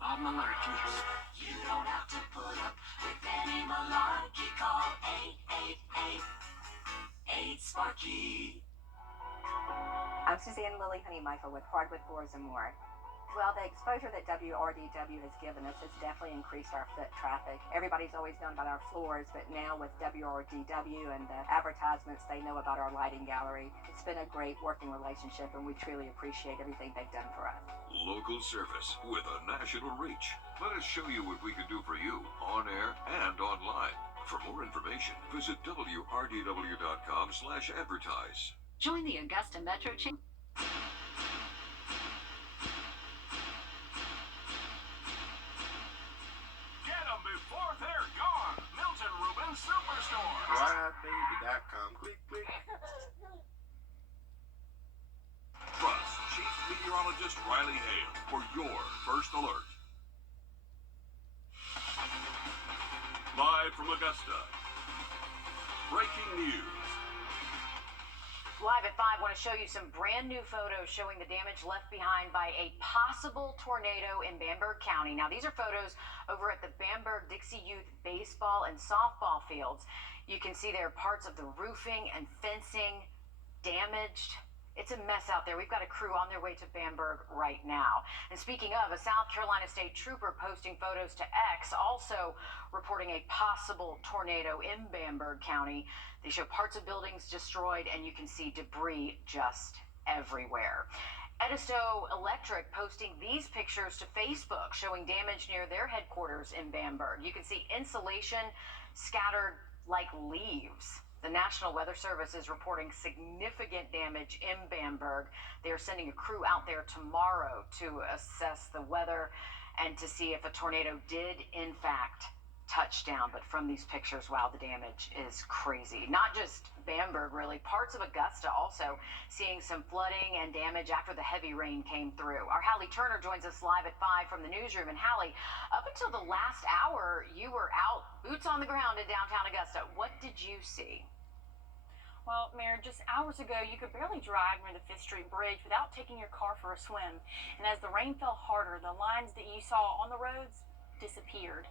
malarkey. You don't have to put up with any malarkey. Call 888-8-Sparky. I'm Suzanne Lily Honey Michael with Hardwood Floors and More. Well, the exposure that WRDW has given us has definitely increased our foot traffic. Everybody's always known about our floors, but now with WRDW and the advertisements they know about our lighting gallery, it's been a great working relationship, and we truly appreciate everything they've done for us. Local service with a national reach. Let us show you what we can do for you on air and online. For more information, visit wrdw.com/advertise. Join the Augusta Metro chain. Before they're gone, Milton Rubin Superstore. Wrdw.com. Click, click. Trust Chief Meteorologist Riley Hale for your first alert. Live from Augusta. Breaking news. Live at 5, I want to show you some brand new photos showing the damage left behind by a possible tornado in Bamberg County. Now, these are photos over at the Bamberg Dixie Youth baseball and softball fields. You can see there are parts of the roofing and fencing damaged. It's a mess out there. We've got a crew on their way to Bamberg right now. And speaking of, a South Carolina State trooper posting photos to X, also reporting a possible tornado in Bamberg County. They show parts of buildings destroyed, and you can see debris just everywhere. Edisto Electric posting these pictures to Facebook showing damage near their headquarters in Bamberg. You can see insulation scattered like leaves. The National Weather Service is reporting significant damage in Bamberg. They are sending a crew out there tomorrow to assess the weather and to see if a tornado did, in fact, touch down. But from these pictures, wow, the damage is crazy. Not just Bamberg, really. Parts of Augusta also seeing some flooding and damage after the heavy rain came through. Our Hallie Turner joins us live at 5 from the newsroom. And Hallie, up until the last hour, you were out, boots on the ground in downtown Augusta. What did you see? Well, Mayor, just hours ago, you could barely drive near the 5th Street Bridge without taking your car for a swim. And as the rain fell harder, the lines that you saw on the roads disappeared.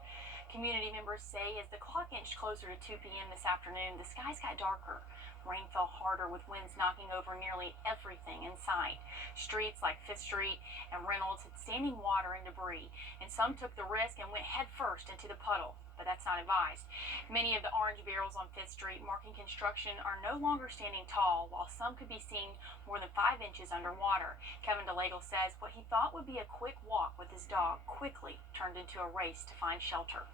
Community members say as the clock inched closer to 2 p.m. this afternoon, the skies got darker. Rain fell harder with winds knocking over nearly everything in sight. Streets like 5th Street and Reynolds had standing water and debris, and some took the risk and went headfirst into the puddle, but that's not advised. Many of the orange barrels on 5th Street marking construction are no longer standing tall, while some could be seen more than 5 inches underwater. Kevin DeLagle says what he thought would be a quick walk with his dog quickly turned into a race to find shelter.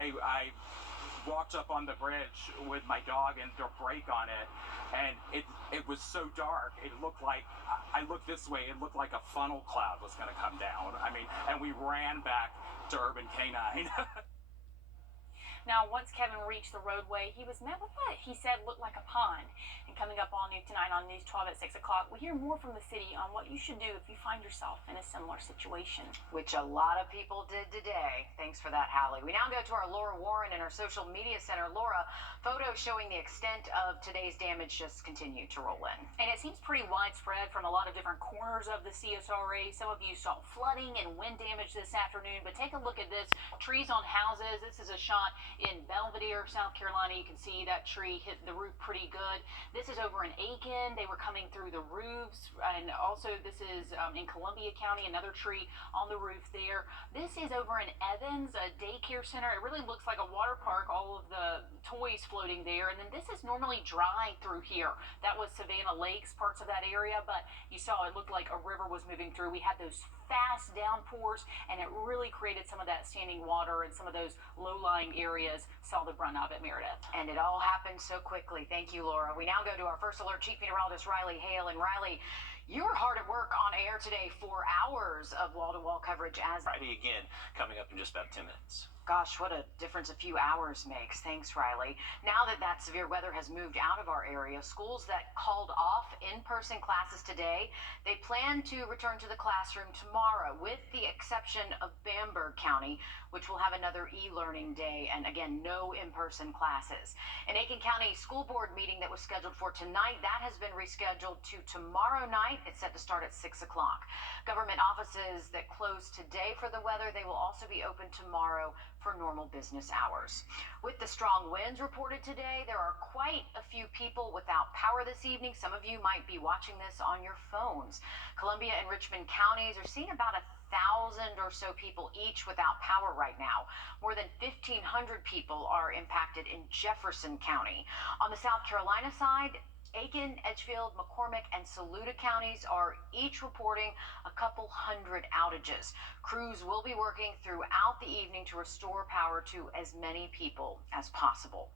I walked up on the bridge with my dog and threw a brake on it, and it was so dark. It looked like, I looked this way, it looked like a funnel cloud was going to come down. I mean, and we ran back to Urban Canine. Now, once Kevin reached the roadway, he was met with what he said looked like a pond. And coming up all new tonight on News 12 at 6 o'clock, we'll hear more from the city on what you should do if you find yourself in a similar situation. Which a lot of people did today. Thanks for that, Hallie. We now go to our Laura Warren in our social media center. Laura, photos showing the extent of today's damage just continue to roll in. And it seems pretty widespread from a lot of different corners of the CSRA. Some of you saw flooding and wind damage this afternoon, but take a look at this. Trees on houses. This is a shot in Belvedere, South Carolina. You can see that tree hit the roof pretty good. This is over in Aiken. They were coming through the roofs. And also this is in Columbia County, another tree on the roof there. This is over in Evans, a daycare center. It really looks like a water park, all of the toys floating there. And then this is normally dry through here. That was Savannah Lakes, parts of that area, but you saw it looked like a river was moving through. We had those fast downpours, and it really created some of that standing water, and some of those low-lying areas saw the brunt of it, Meredith. And it all happened so quickly. Thank you, Laura. We now go to our first alert chief meteorologist, Riley Hale. And Riley, you were hard at work on air today for hours of wall-to-wall coverage as Friday again, coming up in just about 10 minutes. Gosh, what a difference a few hours makes. Thanks, Riley. Now that severe weather has moved out of our area, schools that called off in-person classes today, they plan to return to the classroom tomorrow, with the exception of Bamberg County, which will have another e-learning day, and again, no in-person classes. An Aiken County school board meeting that was scheduled for tonight, that has been rescheduled to tomorrow night. It's set to start at 6 o'clock. Government offices that closed today for the weather, they will also be open tomorrow for normal business hours. With the strong winds reported today, there are quite a few people without power this evening. Some of you might be watching this on your phones. Columbia and Richmond counties are seeing about 1,000 or so people each without power right now. More than 1,500 people are impacted in Jefferson County. On the South Carolina side, Aiken, Edgefield, McCormick, and Saluda counties are each reporting a couple hundred outages. Crews will be working throughout the evening to restore power to as many people as possible.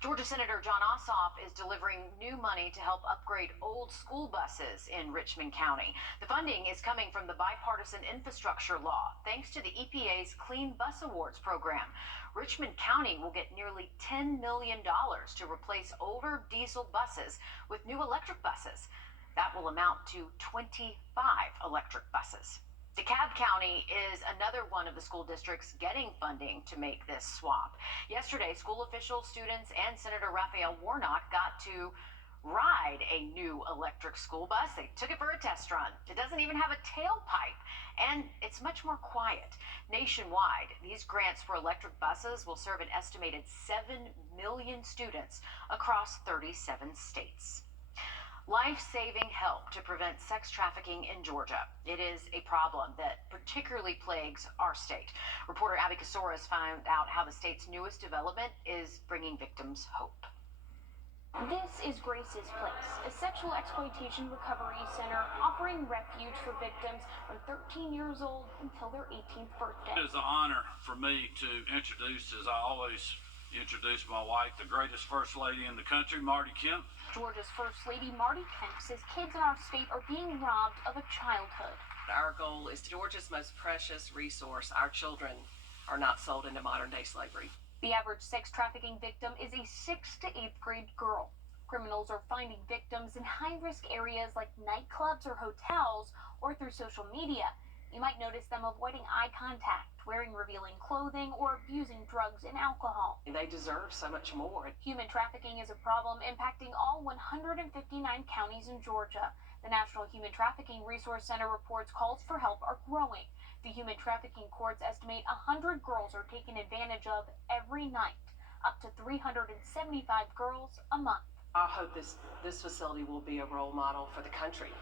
Georgia Senator John Ossoff is delivering new money to help upgrade old school buses in Richmond County. The funding is coming from the bipartisan infrastructure law, thanks to the EPA's Clean Bus Awards program. Richmond County will get nearly $10 million to replace older diesel buses with new electric buses. That will amount to 25 electric buses. DeKalb County is another one of the school districts getting funding to make this swap. Yesterday, school officials, students, and Senator Raphael Warnock got to ride a new electric school bus. They took it for a test run. It doesn't even have a tailpipe, and it's much more quiet. Nationwide, these grants for electric buses will serve an estimated 7 million students across 37 states. Life-saving help to prevent sex trafficking in Georgia. It is a problem that particularly plagues our state. Reporter Abby Casoras found out how the state's newest development is bringing victims hope. This is Grace's Place, a sexual exploitation recovery center offering refuge for victims from 13 years old until their 18th birthday. It is an honor for me to introduce, as I always introduce my wife, the greatest First Lady in the country, Marty Kemp. Georgia's First Lady Marty Kemp says kids in our state are being robbed of a childhood. Our goal is Georgia's most precious resource. Our children are not sold into modern-day slavery. The average sex trafficking victim is a 6th to 8th grade girl. Criminals are finding victims in high-risk areas like nightclubs or hotels or through social media. You might notice them avoiding eye contact, wearing revealing clothing, or abusing drugs and alcohol. They deserve so much more. Human trafficking is a problem impacting all 159 counties in Georgia. The National Human Trafficking Resource Center reports calls for help are growing. The human trafficking courts estimate 100 girls are taken advantage of every night, up to 375 girls a month. I hope this facility will be a role model for the country.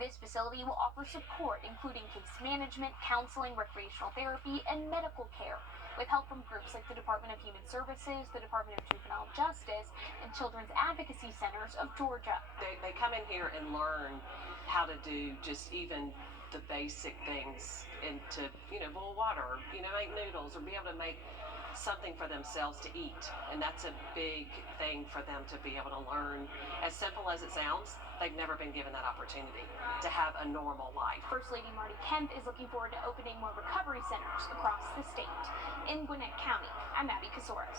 This facility will offer support, including case management, counseling, recreational therapy, and medical care, with help from groups like the Department of Human Services, the Department of Juvenile Justice, and Children's Advocacy Centers of Georgia. They come in here and learn how to do just even the basic things, and to, boil water, or, make noodles, or be able to make something for themselves to eat. And that's a big thing for them to be able to learn. As simple as it sounds, they've never been given that opportunity to have a normal life. First Lady Marty Kemp is looking forward to opening more recovery centers across the state. In Gwinnett County, I'm Abby Casoras.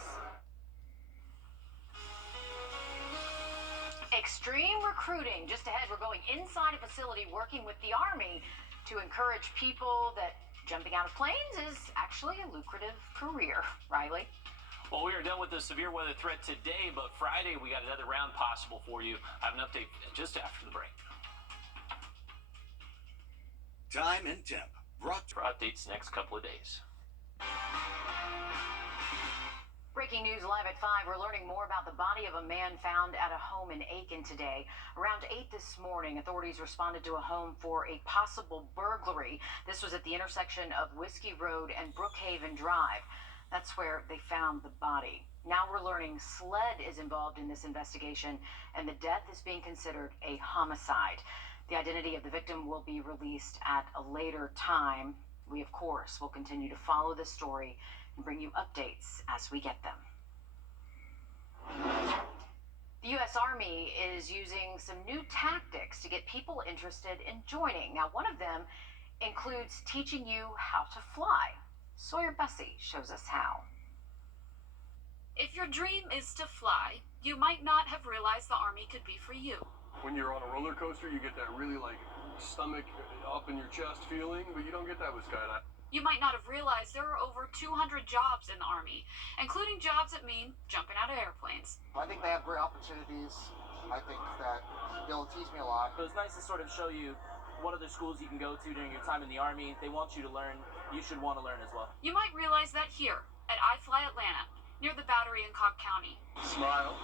Extreme recruiting. Just ahead, we're going inside a facility working with the Army to encourage people that jumping out of planes is actually a lucrative career. Riley? Well, we are done with the severe weather threat today, but Friday we got another round possible for you. I have an update just after the break. Time and temp. Brought for updates next couple of days. Breaking news live at 5. We're learning more about the body of a man found at a home in Aiken today. Around 8 this morning, authorities responded to a home for a possible burglary. This was at the intersection of Whiskey Road and Brookhaven Drive. That's where they found the body. Now we're learning SLED is involved in this investigation, and the death is being considered a homicide. The identity of the victim will be released at a later time. We, of course, will continue to follow this story and bring you updates as we get them. The U.S. Army is using some new tactics to get people interested in joining. Now, one of them includes teaching you how to fly. Sawyer Bussey shows us how. If your dream is to fly, you might not have realized the Army could be for you. When you're on a roller coaster, you get that really stomach up in your chest feeling, but you don't get that with skydiving. You might not have realized there are over 200 jobs in the Army, including jobs that mean jumping out of airplanes. I think they have great opportunities. I think that they'll teach me a lot. It was nice to sort of show you what other schools you can go to during your time in the Army. They want you to learn. You should want to learn as well. You might realize that here at iFly Atlanta, near the Battery in Cobb County. Smile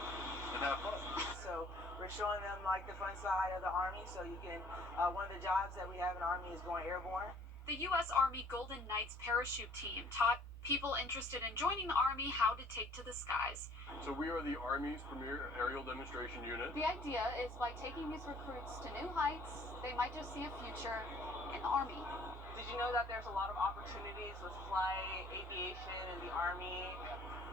and have fun. So we're showing them the fun side of the Army. So you can, one of the jobs that we have in the Army is going airborne. The U.S. Army Golden Knights parachute team taught people interested in joining the Army how to take to the skies. So we are the Army's premier aerial demonstration unit. The idea is by taking these recruits to new heights, they might just see a future in the Army. Did you know that there's a lot of opportunities with flight, aviation, and the Army?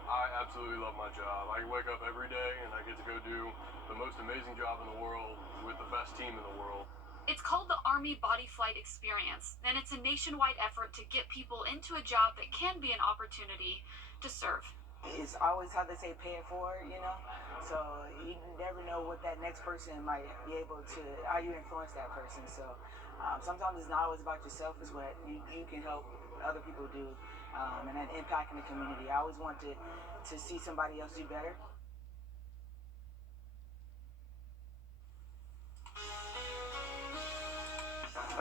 I absolutely love my job. I wake up every day and I get to go do the most amazing job in the world with the best team in the world. It's called the Army Body Flight Experience, and it's a nationwide effort to get people into a job that can be an opportunity to serve. It's always how they say pay it forward, so you never know what that next person might be able to, how you influence that person. So sometimes it's not always about yourself, it's what you can help other people do, and an impact in the community. I always want to see somebody else do better.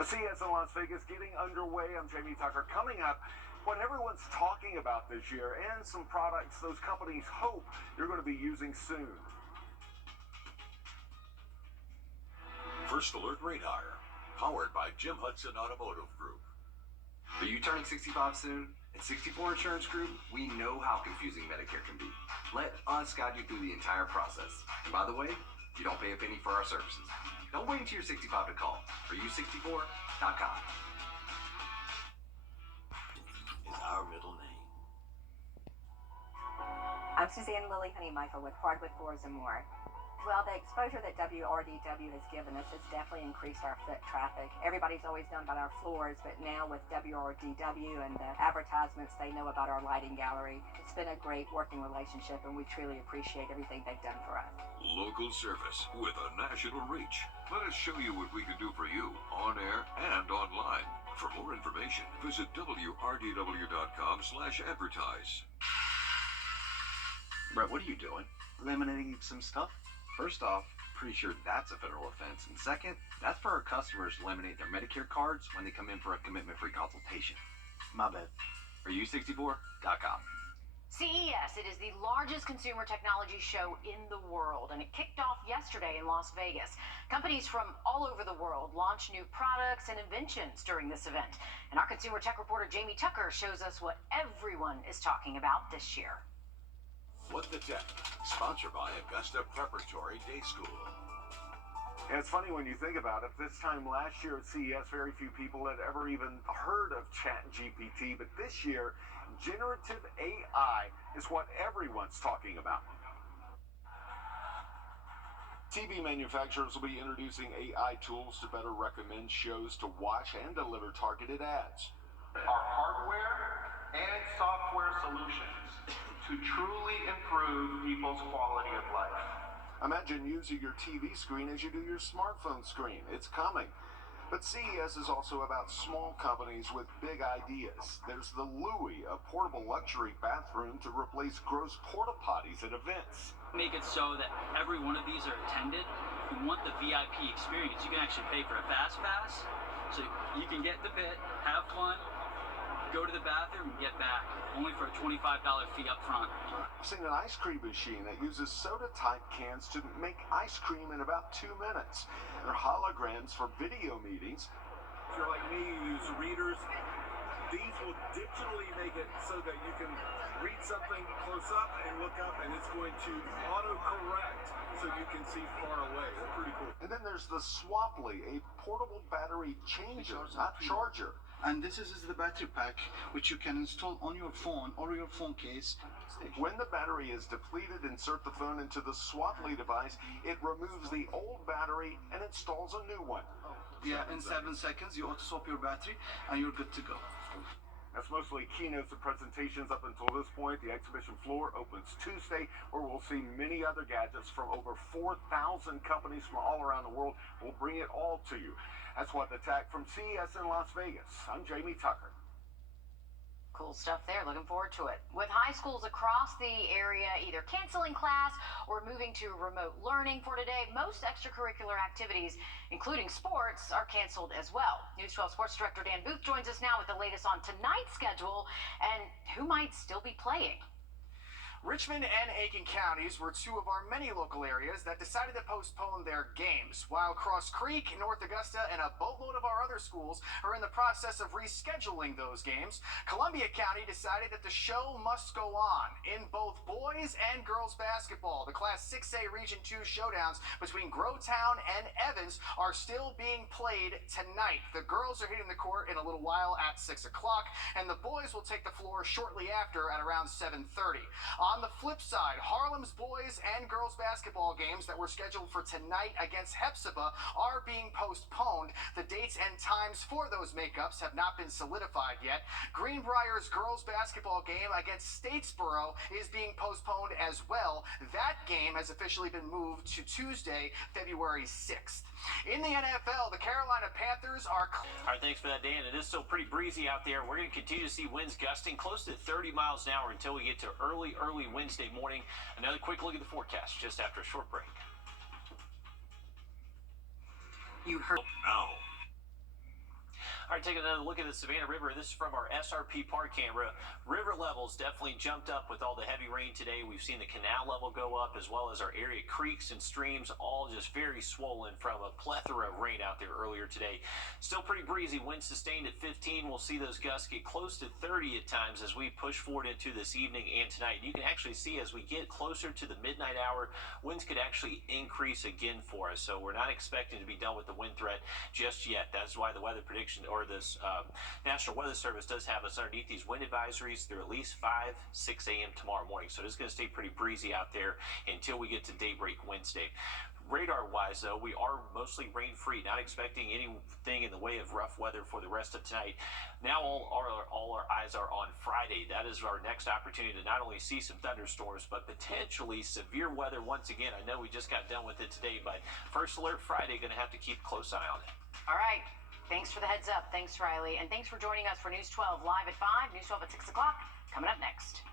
CES in Las Vegas getting underway. I'm Jamie Tucker. Coming up, what everyone's talking about this year and some products those companies hope you're going to be using soon. First Alert Radar, powered by Jim Hudson Automotive Group. Are you turning 65 soon? At 64 Insurance Group, we know how confusing Medicare can be. Let us guide you through the entire process. And by the way, you don't pay a penny for our services. Don't wait until you're 65 to call. AreYou64.com Is our middle name. I'm Suzanne Lily Honeymichael with Hardwood Floors and More. Well, the exposure that Wrdw has given us has definitely increased our foot traffic. Everybody's always known about our floors, but now with Wrdw and the advertisements they know about our lighting gallery, it's been a great working relationship, and we truly appreciate everything they've done for us. Local service with a national reach. Let us show you what we can do for you on air and online. For more information, visit wrdw.com/advertise. Brett, what are you doing? Eliminating some stuff. First off, pretty sure that's a federal offense. And second, that's for our customers to laminate their Medicare cards when they come in for a commitment-free consultation. My bad. AreYou64.com. CES, it is the largest consumer technology show in the world, and it kicked off yesterday in Las Vegas. Companies from all over the world launch new products and inventions during this event. And our consumer tech reporter Jamie Tucker shows us what everyone is talking about this year. What the Tech, sponsored by Augusta Preparatory Day School. And it's funny when you think about it. This time last year at CES, very few people had ever even heard of ChatGPT, but this year, generative AI is what everyone's talking about. TV manufacturers will be introducing AI tools to better recommend shows to watch and deliver targeted ads. Our hardware and software solutions to truly improve people's quality of life. Imagine using your TV screen as you do your smartphone screen. It's coming. But CES is also about small companies with big ideas. There's the Louie, a portable luxury bathroom to replace gross porta potties at events. Make it so that every one of these are attended. If you want the VIP experience, you can actually pay for a fast pass. So you can get in the pit, have fun, go to the bathroom, and get back. Only for a $25 fee up front. I've seen an ice cream machine that uses soda-type cans to make ice cream in about 2 minutes. There are holograms for video meetings. If you're like me, you use readers. These will digitally make it so that you can read something close up and look up, and it's going to auto-correct so you can see far away. They're pretty cool. And then there's the Swaply, a portable battery changer, not charger. And this is the battery pack, which you can install on your phone or your phone case. When the battery is depleted, insert the phone into the Swaply device. It removes the old battery and installs a new one. Yeah, in 7 seconds, you auto-swap your battery, and you're good to go. That's mostly keynotes and presentations up until this point. The exhibition floor opens Tuesday, where we'll see many other gadgets from over 4,000 companies from all around the world. We'll bring it all to you. That's what the tech from CES in Las Vegas. I'm Jamie Tucker. Cool stuff there. Looking forward to it. With high schools across the area either canceling class or moving to remote learning for today, most extracurricular activities, including sports, are canceled as well. News 12 Sports Director Dan Booth joins us now with the latest on tonight's schedule and who might still be playing. Richmond and Aiken counties were two of our many local areas that decided to postpone their games, while Cross Creek, North Augusta, and a boatload of our other schools are in the process of rescheduling those games. Columbia County decided that the show must go on in both boys and girls basketball. The Class 6A Region 2 showdowns between Grovetown and Evans are still being played tonight. The girls are hitting the court in a little while at 6 o'clock, and the boys will take the floor shortly after at around 7:30. On the flip side, Harlem's boys and girls basketball games that were scheduled for tonight against Hepzibah are being postponed. The dates and times for those makeups have not been solidified yet. Greenbrier's girls basketball game against Statesboro is being postponed as well. That game has officially been moved to Tuesday, February 6th. In the NFL, the Carolina Panthers are... All right, thanks for that, Dan. It is still pretty breezy out there. We're going to continue to see winds gusting close to 30 miles an hour until we get to early Wednesday morning. Another quick look at the forecast just after a short break. You heard now. All right, taking another look at the Savannah River. This is from our SRP Park camera. River levels definitely jumped up with all the heavy rain today. We've seen the canal level go up, as well as our area creeks and streams, all just very swollen from a plethora of rain out there earlier today. Still pretty breezy. Winds sustained at 15. We'll see those gusts get close to 30 at times as we push forward into this evening and tonight. You can actually see as we get closer to the midnight hour, winds could actually increase again for us. So we're not expecting to be done with the wind threat just yet. That's why the weather prediction or this National Weather Service does have us underneath these wind advisories through at least 5, 6 a.m. tomorrow morning. So it's going to stay pretty breezy out there until we get to daybreak Wednesday. Radar-wise, though, we are mostly rain-free, not expecting anything in the way of rough weather for the rest of tonight. Now all our eyes are on Friday. That is our next opportunity to not only see some thunderstorms, but potentially severe weather once again. I know we just got done with it today, but First Alert Friday, going to have to keep a close eye on it. All right. Thanks for the heads up. Thanks, Riley. And thanks for joining us for News 12 live at 5, News 12 at 6 o'clock. Coming up next.